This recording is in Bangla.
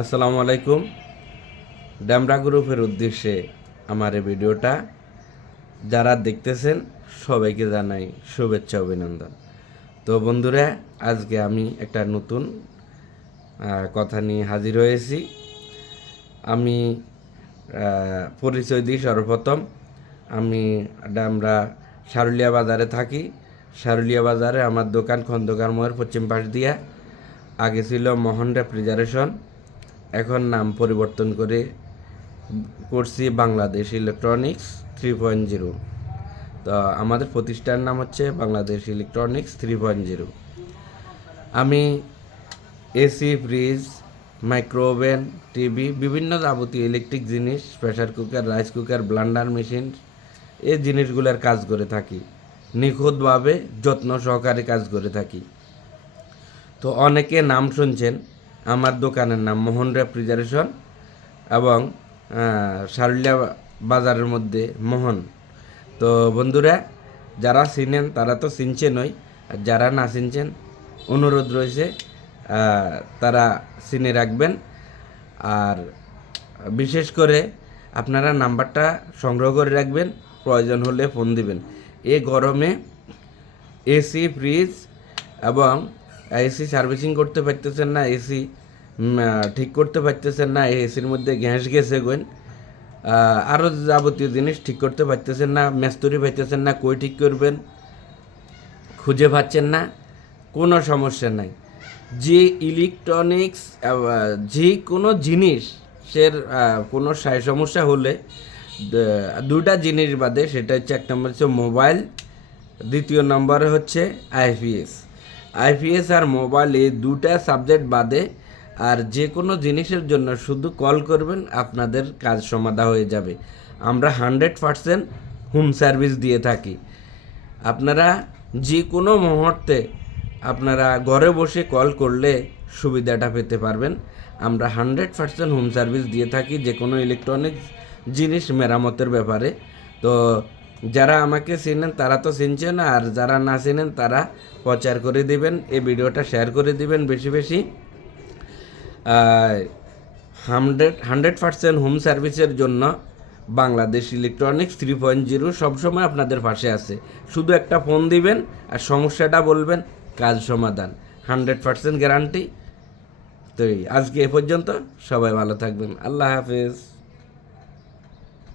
আসসালামু আলাইকুম। ড্যামরা গ্রুপের উদ্দেশ্যে আমার এই ভিডিওটা। যারা দেখতেছেন, সবাইকে জানাই শুভেচ্ছা, অভিনন্দন। তো বন্ধুরা, আজকে আমি একটা নতুন কথা নিয়ে হাজির হয়েছি। আমি পরিচয় দিই সর্বপ্রথম। আমি ডামরা সারুলিয়া বাজারে থাকি। সারুলিয়া বাজারে আমার দোকান খন্দকার মোড়ের পশ্চিম পাশ দিয়া। আগে ছিল মোহন রেফ্রিজারেশন এখন নাম পরিবর্তন করে করছি Bangladesh electronics three point zero. তো আমাদের প্রতিষ্ঠান নাম হচ্ছে Bangladesh electronics three point zero. আমি AC, fridge, micro oven, TV, বিভিন্ন যাবতীয় ইলেকট্রিক জিনিস, pressure cooker, rice cooker, blender machine, এই জিনিসগুলোর কাজ করে থাকি। নিখুঁতভাবে যত্ন সহকারে কাজ করে থাকি। তো অনেকে নাম শুনছেন আমার দোকানের নাম মোহন রেফ্রিজারেশন এবং সারুলিয়া বাজারের মধ্যে মোহন। তো বন্ধুরা, যারা চিনেন তারা তো চিনছেনই, আর যারা না চিনছেন, অনুরোধ রয়েছে তারা চিনে রাখবেন। আর বিশেষ করে আপনারা নাম্বারটা সংগ্রহ করে রাখবেন, প্রয়োজন হলে ফোন দিবেন। এই গরমে এসি, ফ্রিজ এবং এসি সার্ভিসিং করতে পারতেছেন না, এসি ঠিক করতে পারতেছেন না এসির মধ্যে গ্যাস গেছে গোন আরও যাবতীয় জিনিস ঠিক করতে পারতেছেন না, মেস্তুরি পাইতেছেন না, কই ঠিক করবেন? খুঁজে পাচ্ছেন না, কোনো সমস্যা নাই। যে ইলেকট্রনিক্স যে কোনো জিনিসের কোনো সাই- সমস্যা হলে দুটা জিনিস বাদে, সেটা হচ্ছে এক নম্বর হচ্ছে মোবাইল, দ্বিতীয় নম্বরে হচ্ছে আইপিএস আইপিএস আর মোবাইল এই দুটা সাবজেক্ট বাদে আর যে কোনো জিনিসের জন্য শুধু কল করবেন, আপনাদের কাজ সমাধা হয়ে যাবে। আমরা হান্ড্রেড পারসেন্ট হোম সার্ভিস দিয়ে থাকি। আপনারা যে কোনো মুহূর্তে আপনারা ঘরে বসে কল করলে সুবিধাটা পেতে পারবেন। আমরা হান্ড্রেড পার্সেন্ট হোম সার্ভিস দিয়ে থাকি যে কোনো ইলেকট্রনিক্স জিনিস মেরামতের ব্যাপারে। তো যারা আমাকে চেনেন তারা তো চিনছেন আর যারা না চেনেন তারা প্রচার করে দিবেন, এই ভিডিওটা শেয়ার করে দিবেন বেশি বেশি। হান্ড্রেড হান্ড্রেড পার্সেন্ট হোম সার্ভিসের জন্য Bangladesh electronics three point zero সবসময় আপনাদের পাশে আছে। শুধু একটা ফোন দিবেন আর সমস্যাটা বলবেন, কাজ সমাধান। Hundred percent guarantee. তো আজকে এ পর্যন্ত সবাই ভালো থাকবেন। আল্লাহ হাফেজ।